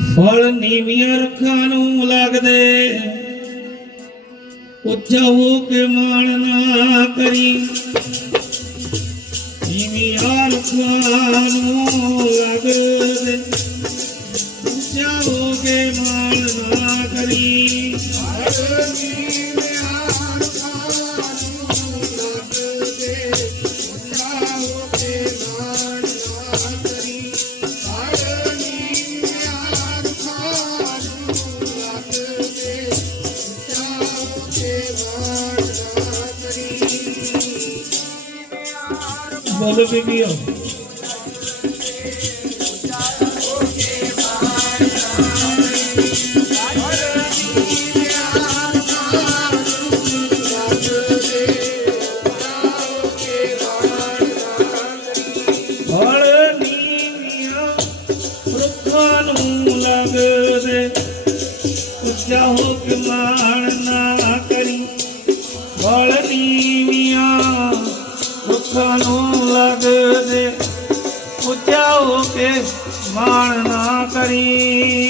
ફળ નીવ્ય રખાનું લાગદે. ઉજ્જવો કે માણના કરી. નીવ્ય રખાનું લાગદે. ઉજ્જવો કે માણના કરી. ਲੱਗਦੇ ਉੱਚਾ ਹੋ ਕੇ ਮਾਣ ਨਾ ਕਰੀ ਬੋਲੋ લક્ષણું લગ દે પૂછ્યા કે માણ ના કરી.